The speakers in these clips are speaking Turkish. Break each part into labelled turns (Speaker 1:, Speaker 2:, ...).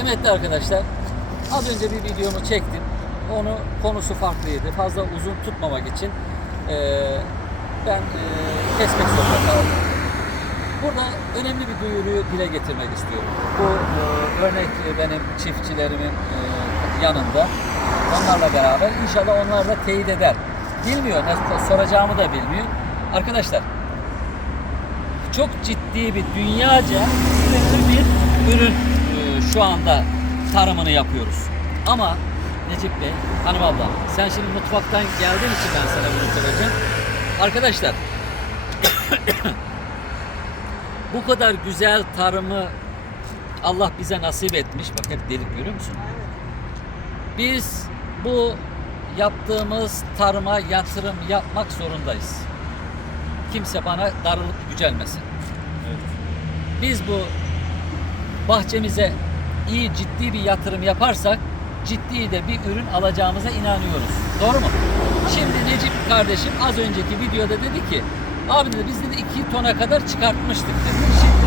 Speaker 1: Kıymetli arkadaşlar, az önce bir videomu çektim. Onu konusu farklıydı. Fazla uzun tutmamak için eee, ben eee, kesmek zorunda kaldım. Burada önemli bir duyuruyu dile getirmek istiyorum. Bu eee, örnek benim çiftçilerimin eee, yanında. Onlarla beraber inşallah onlar da teyit eder. Bilmiyor, soracağımı da bilmiyor. Arkadaşlar, çok ciddi bir dünyaca bir ürün e, şu anda tarımını yapıyoruz. Ama Necip Bey, hanım abla sen şimdi mutfaktan geldiğin için ben sana bunu söyleyeceğim. Arkadaşlar bu kadar güzel tarımı Allah bize nasip etmiş. Bak hep delik görüyor musun? Biz bu yaptığımız tarıma yatırım yapmak zorundayız. Kimse bana darılıp gücelmesin. Biz bu bahçemize iyi ciddi bir yatırım yaparsak ciddi de bir ürün alacağımıza inanıyoruz. Doğru mu? Şimdi Necip kardeşim az önceki videoda dedi ki abi dedi biz dedi 2 tona kadar çıkartmıştık dedi. Şimdi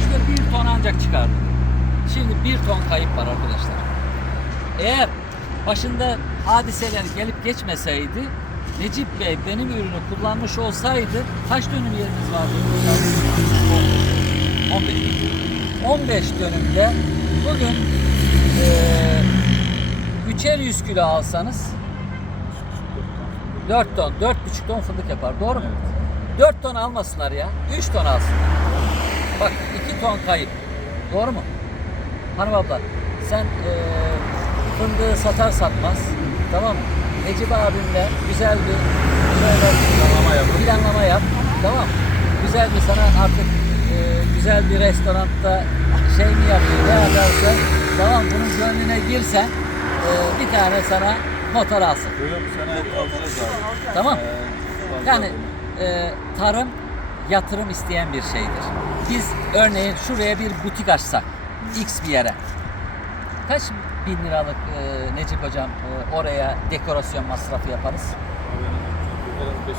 Speaker 1: işte 1 ton ancak çıkardık. Şimdi 1 ton kayıp var arkadaşlar. Eğer başında hadiseler gelip geçmeseydi Necip Bey benim ürünü kullanmış olsaydı kaç dönüm yeriniz vardı? 15. 15 dönümde bugün eee üçer 100 kilo alsanız 4 ton, 4,5 ton fındık yapar. Doğru mu? 4 ton almasınlar ya. 3 ton alsınlar. Bak 2 ton kayıp. Doğru mu? Hanım abla sen eee fındığı satar satmaz tamam mı? Necip abimle güzel bir şöyle
Speaker 2: Planlama yapın.
Speaker 1: planlama yap. Tamam mı? Güzel bir sana artık eee, güzel bir restoranda şey mi yapayım ne yaparsan tamam bunun gönlüne girsen eee, bir tane sana motor alsın.
Speaker 2: Bu sene alacağız abi.
Speaker 1: Tamam.
Speaker 2: Ee,
Speaker 1: Yani e, tarım yatırım isteyen bir şeydir. Biz örneğin şuraya bir butik açsak X bir yere kaç bin liralık e, Necip hocam e, oraya dekorasyon masrafı yaparız?
Speaker 2: Bu kadar 500.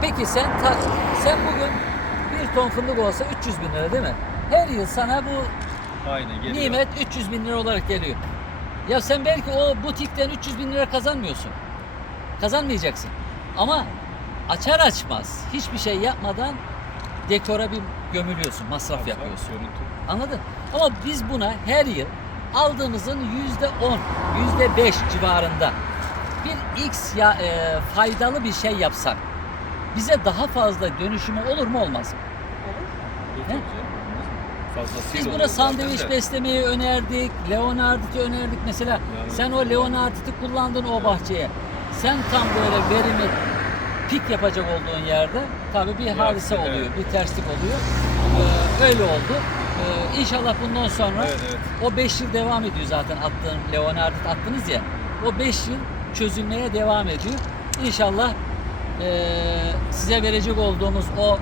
Speaker 1: Peki sen ta- sen bugün bir ton fındık olsa 300 bin lira değil mi? Her yıl sana bu
Speaker 2: Aynen geliyor.
Speaker 1: nimet 300 bin lira olarak geliyor. Ya sen belki o butikten 300 bin lira kazanmıyorsun. Kazanmayacaksın. Ama açar açmaz hiçbir şey yapmadan dekora bir gömülüyorsun, masraf
Speaker 2: Tabii,
Speaker 1: yapıyorsun.
Speaker 2: Görüntü.
Speaker 1: Anladın? Ama biz buna her yıl aldığımızın yüzde on, yüzde beş civarında bir X ya e, faydalı bir şey yapsak bize daha fazla dönüşümü olur mu olmaz mı? He?
Speaker 2: Fazlasıyla
Speaker 1: Biz buna sandviç
Speaker 2: de.
Speaker 1: beslemeyi önerdik, Leonardit'i önerdik. Mesela
Speaker 2: Yani-
Speaker 1: sen o Leonardit'i kullandın o bahçeye. Sen tam böyle verimi pik yapacak olduğun yerde tabii bir hadise
Speaker 2: evet.
Speaker 1: oluyor, bir terslik oluyor. Ee, öyle oldu. Ee, inşallah bundan sonra
Speaker 2: Evet, evet.
Speaker 1: o 5 yıl devam ediyor zaten attığın Leonardit attınız ya. O 5 yıl çözülmeye devam ediyor. İnşallah eee, size verecek olduğumuz o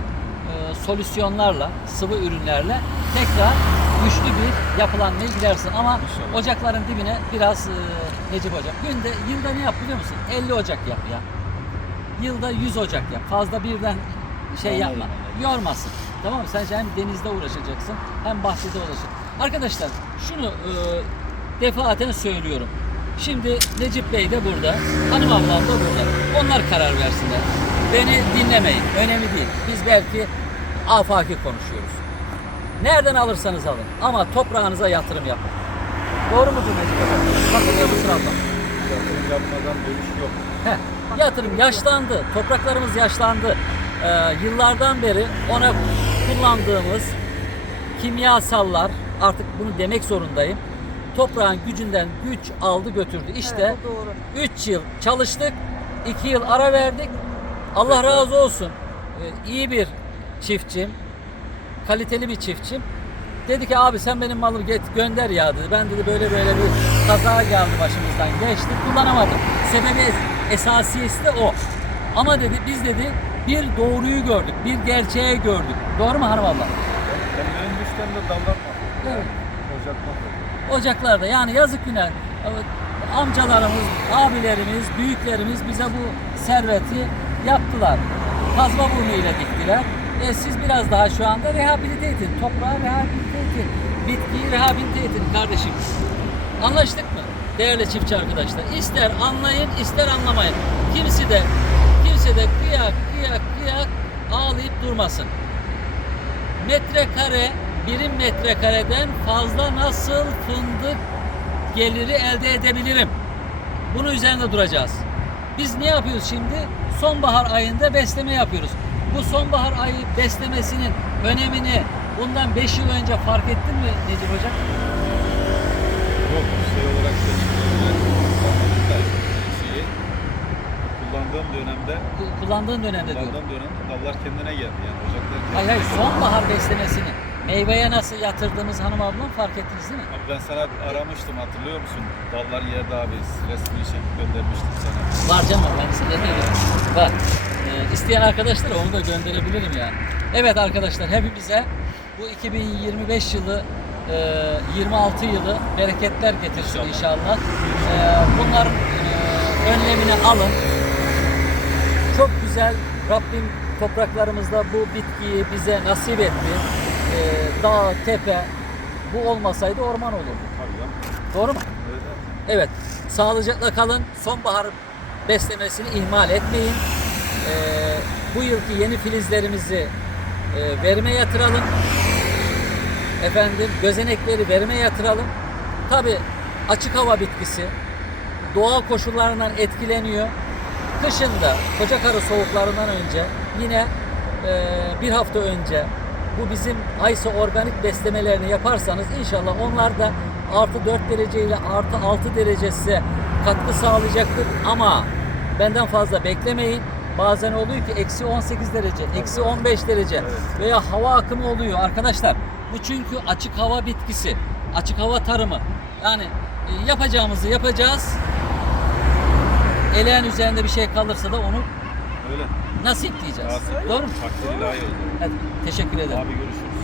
Speaker 1: solüsyonlarla, sıvı ürünlerle tekrar güçlü bir yapılanmaya gidersin. Ama
Speaker 2: İnşallah.
Speaker 1: ocakların dibine biraz eee, Necip Hocam. Günde, yılda ne yap biliyor musun? 50 ocak yap ya. Yılda 100 ocak yap. Fazla birden şey
Speaker 2: Anladım,
Speaker 1: yapma.
Speaker 2: anladım.
Speaker 1: Yormasın. Tamam mı? Sen hem denizde uğraşacaksın hem bahçede uğraşacaksın. Arkadaşlar şunu eee defaten söylüyorum. Şimdi Necip Bey de burada, hanım ablam da burada. Onlar karar versinler. Beni dinlemeyin. Önemli değil. Biz belki afaki konuşuyoruz. Nereden alırsanız alın. Ama toprağınıza yatırım yapın. Doğru mudur Necip Hocam? Katılıyor musun ablam?
Speaker 2: Yatırım yapmadan dönüş yok.
Speaker 1: Heh, yatırım yaşlandı. Topraklarımız yaşlandı. Ee, yıllardan beri ona kullandığımız kimyasallar artık bunu demek zorundayım. Toprağın gücünden güç aldı götürdü. İşte
Speaker 3: Evet, bu doğru.
Speaker 1: 3 yıl çalıştık. 2 yıl ara verdik. Allah razı olsun. Ee, iyi bir çiftçim. Kaliteli bir çiftçim. Dedi ki abi sen benim malımı get gönder ya dedi. Ben dedi böyle böyle bir kaza geldi başımızdan geçti. Kullanamadım. Sebebi es- esasiyesi de o. Ama dedi biz dedi bir doğruyu gördük. Bir gerçeği gördük. Doğru mu hanım abla?
Speaker 2: Benim düşten de dallatma.
Speaker 1: Evet.
Speaker 2: Ocakma.
Speaker 1: Ocaklarda yani yazık günah amcalarımız, abilerimiz, büyüklerimiz bize bu serveti yaptılar. Kazma burnuyla diktiler. E siz biraz daha şu anda rehabilite edin. Toprağı rehabilite edin. bitkiyi rehabilite edin kardeşim. Anlaştık mı? Değerli çiftçi arkadaşlar. İster anlayın, ister anlamayın. Kimse de kimse de kıyak kıyak kıyak ağlayıp durmasın. Metrekare, birim metrekareden fazla nasıl fındık geliri elde edebilirim? Bunun üzerinde duracağız. Biz ne yapıyoruz şimdi? Sonbahar ayında besleme yapıyoruz. Bu sonbahar ayı beslemesinin önemini bundan 5 yıl önce fark ettin mi Necip Hocam?
Speaker 2: Yok şey olarak şeyi kullandığım dönemde
Speaker 1: Ku- Kullandığın dönemde diyorum.
Speaker 2: kullandığım dönemde dallar kendine geldi yani ocaklar kendine
Speaker 1: Hayır hayır sonbahar beslemesini meyveye nasıl yatırdığımız hanım ablam fark ettiniz değil mi?
Speaker 2: Abi ben sana aramıştım hatırlıyor musun? Dallar yerde abi resmini çekip göndermiştim sana.
Speaker 1: Var canım ben size diyeyim? Var. Ee, isteyen arkadaşlara onu da gönderebilirim yani. Evet arkadaşlar hepimize bu 2025 yılı e, 26 yılı bereketler getirsin inşallah. Ee, bunların e, önlemini alın. Çok güzel Rabbim topraklarımızda bu bitkiyi bize nasip etti. Ee, dağ, tepe bu olmasaydı orman olurdu.
Speaker 2: Tabii.
Speaker 1: Doğru mu?
Speaker 2: Evet.
Speaker 1: Evet. Sağlıcakla kalın. Sonbahar beslemesini ihmal etmeyin. Ee, bu yılki yeni filizlerimizi e, verime yatıralım. Efendim gözenekleri verime yatıralım. Tabi açık hava bitkisi doğal koşullarından etkileniyor. Kışında koca karı soğuklarından önce yine e, bir hafta önce bu bizim Aysa organik beslemelerini yaparsanız inşallah onlar da artı 4 derece ile artı 6 derece size katkı sağlayacaktır. Ama benden fazla beklemeyin. Bazen oluyor ki eksi 18 derece, eksi 15 derece
Speaker 2: Evet.
Speaker 1: veya hava akımı oluyor arkadaşlar. Bu çünkü açık hava bitkisi, açık hava tarımı. Yani e, yapacağımızı yapacağız. Eleğin üzerinde bir şey kalırsa da onu
Speaker 2: Öyle.
Speaker 1: nasip diyeceğiz.
Speaker 2: Nasip.
Speaker 1: Doğru mu?
Speaker 2: Takdir ilahi oldu.
Speaker 1: Hadi teşekkür ederim.
Speaker 2: Abi görüşürüz.